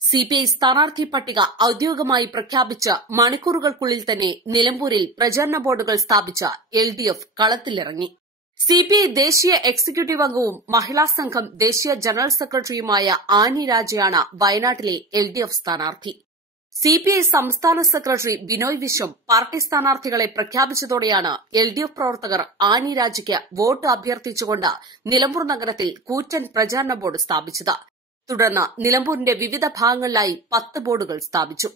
C P I സ്ഥാനാർത്ഥി പട്ടിക ഔദ്യോഗികമായി പ്രഖ്യാപിച്ച മണിക്കൂറുകൾക്കുള്ളിൽ തന്നെ നിലമ്പൂരിൽ പ്രചരണ ബോർഡുകൾ സ്ഥാപിച്ച എൽ ഡി എഫ് കളത്തിലിറങ്ങി. സി പി ഐ ദേശീയ എക്സിക്യൂട്ടീവ് അംഗവും മഹിളാ സംഘം ദേശീയ ജനറൽ സെക്രട്ടറിയുമായ ആനി രാജയാണ് വയനാട്ടിലെ എൽ ഡി എഫ് സ്ഥാനാർത്ഥി. സി പി ഐ സംസ്ഥാന സെക്രട്ടറി ബിനോയ് വിശ്വം പാർട്ടി സ്ഥാനാർത്ഥികളെ പ്രഖ്യാപിച്ചതോടെയാണ് എൽ ഡി എഫ് പ്രവർത്തകർ ആനി രാജയ്ക്ക് വോട്ട് അഭ്യർത്ഥിച്ചുകൊണ്ട് നിലമ്പൂർ നഗരത്തിൽ കൂറ്റൻ പ്രചാരണ ബോർഡ് സ്ഥാപിച്ചത്. തുടർന്ന് നിലമ്പൂരിന്റെ വിവിധ ഭാഗങ്ങളിലായി പത്ത് ബോർഡുകൾ സ്ഥാപിച്ചു.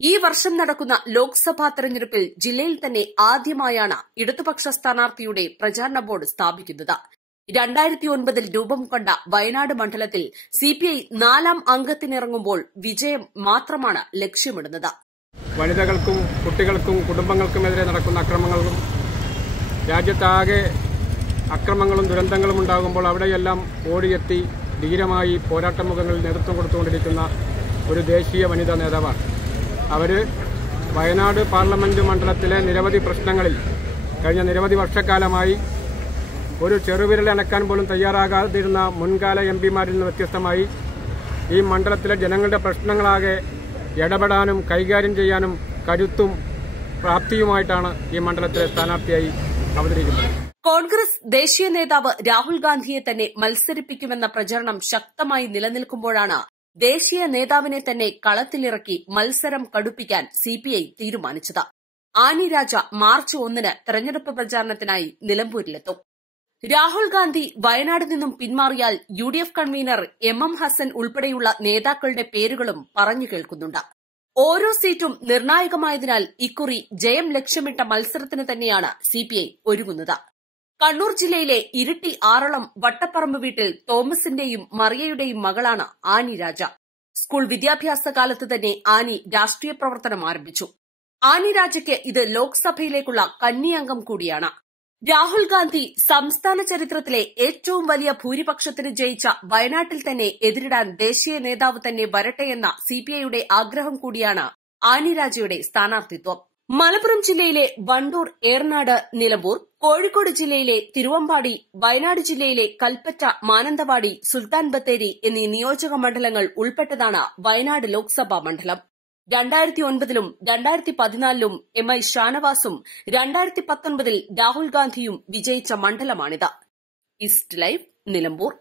ഈ വർഷം നടക്കുന്ന ലോക്സഭാ തെരഞ്ഞെടുപ്പിൽ ജില്ലയിൽ തന്നെ ആദ്യമായാണ് ഇടതുപക്ഷ സ്ഥാനാർത്ഥിയുടെ പ്രചാരണ ബോർഡ് സ്ഥാപിക്കുന്നത്. രണ്ടായിരത്തി ഒൻപതിൽ രൂപം കൊണ്ട വയനാട് മണ്ഡലത്തിൽ സിപിഐ നാലാം അംഗത്തിനിറങ്ങുമ്പോൾ വിജയം മാത്രമാണ് ലക്ഷ്യമിടുന്നത്. വനിതകൾക്കും കുട്ടികൾക്കും കുടുംബങ്ങൾക്കുമെതിരെ നടക്കുന്ന അക്രമങ്ങളും രാജ്യത്താകെ അക്രമങ്ങളും ദുരന്തങ്ങളും ഉണ്ടാകുമ്പോൾ അവിടെയെല്ലാം ഓടിയെത്തി ധീരമായി പോരാട്ട മുഖങ്ങളിൽ നേതൃത്വം കൊടുത്തുകൊണ്ടിരിക്കുന്ന ഒരു ദേശീയ വനിതാ നേതാവാണ്. അവർ വയനാട് പാർലമെന്റ് മണ്ഡലത്തിലെ നിരവധി പ്രശ്നങ്ങളിൽ കഴിഞ്ഞ നിരവധി വർഷക്കാലമായി ഒരു ചെറുവിരൽ അനക്കാൻ പോലും തയ്യാറാകാതിരുന്ന മുൻകാല എം പിമാരിൽ നിന്ന് വ്യത്യസ്തമായി ഈ മണ്ഡലത്തിലെ ജനങ്ങളുടെ പ്രശ്നങ്ങളാകെ ഇടപെടാനും കൈകാര്യം ചെയ്യാനും കരുത്തും പ്രാപ്തിയുമായിട്ടാണ് ഈ മണ്ഡലത്തിലെ സ്ഥാനാർത്ഥിയായി അവതരിക്കുന്നത്. കോൺഗ്രസ് ദേശീയ നേതാവ് രാഹുൽ ഗാന്ധിയെ തന്നെ മത്സരിപ്പിക്കുമെന്ന പ്രചരണം ശക്തമായി നിലനിൽക്കുമ്പോഴാണ് ദേശീയ നേതാവിനെ തന്നെ കളത്തിലിറക്കി മത്സരം കടുപ്പിക്കാൻ സിപിഐ തീരുമാനിച്ചത്. ആനി രാജ മാർച്ച് ഒന്നിന് തെരഞ്ഞെടുപ്പ് പ്രചാരണത്തിനായി നിലമ്പൂരിലെത്തും. രാഹുൽ ഗാന്ധി വയനാട് നിന്നും പിന്മാറിയാൽ U D F convener M M Hassan ഉൾപ്പെടെയുള്ള നേതാക്കളുടെ പേരുകളും പറഞ്ഞു കേൾക്കുന്നുണ്ട്. ഓരോ സീറ്റും നിർണായകമായതിനാൽ ഇക്കുറി ജയം ലക്ഷ്യമിട്ട മത്സരത്തിന് തന്നെയാണ് സിപിഐ ഒരുങ്ങുന്നത്. കണ്ണൂർ ജില്ലയിലെ ഇരിട്ടി ആറളം വട്ടപ്പറമ്പ് വീട്ടിൽ തോമസിന്റെയും മറിയയുടെയും മകളാണ് ആനി രാജ. സ്കൂൾ വിദ്യാഭ്യാസ കാലത്ത് തന്നെ ആനി രാഷ്ട്രീയ പ്രവർത്തനം ആരംഭിച്ചു. ആനി രാജയ്ക്ക് ഇത് ലോക്സഭയിലേക്കുള്ള കന്നിയംഗം കൂടിയാണ്. രാഹുൽ ഗാന്ധി സംസ്ഥാന ചരിത്രത്തിലെ ഏറ്റവും വലിയ ഭൂരിപക്ഷത്തിന് ജയിച്ച വയനാട്ടിൽ തന്നെ എതിരിടാൻ ദേശീയ നേതാവ് തന്നെ വരട്ടെ വരട്ടെയെന്ന സിപിഐയുടെ ആഗ്രഹം കൂടിയാണ് ആനി രാജയുടെ സ്ഥാനാർത്ഥിത്വം. മലപ്പുറം ജില്ലയിലെ വണ്ടൂർ ഏർനാട് നിലമ്പൂർ കോഴിക്കോട് ജില്ലയിലെ തിരുവമ്പാടി വയനാട് ജില്ലയിലെ കൽപ്പറ്റ മാനന്തവാടി സുൽത്താൻ ബത്തേരി എന്നീ നിയോജക മണ്ഡലങ്ങൾ ഉൾപ്പെട്ടതാണ് വയനാട് ലോക്സഭാ മണ്ഡലം. രണ്ടായിരത്തി ഒൻപതിലും രണ്ടായിരത്തി പതിനാലിലും എം ഐ ഷാനവാസും രണ്ടായിരത്തി പത്തൊൻപതിൽ രാഹുൽ ഗാന്ധിയും വിജയിച്ച മണ്ഡലമാണിത്. East live Nilambur.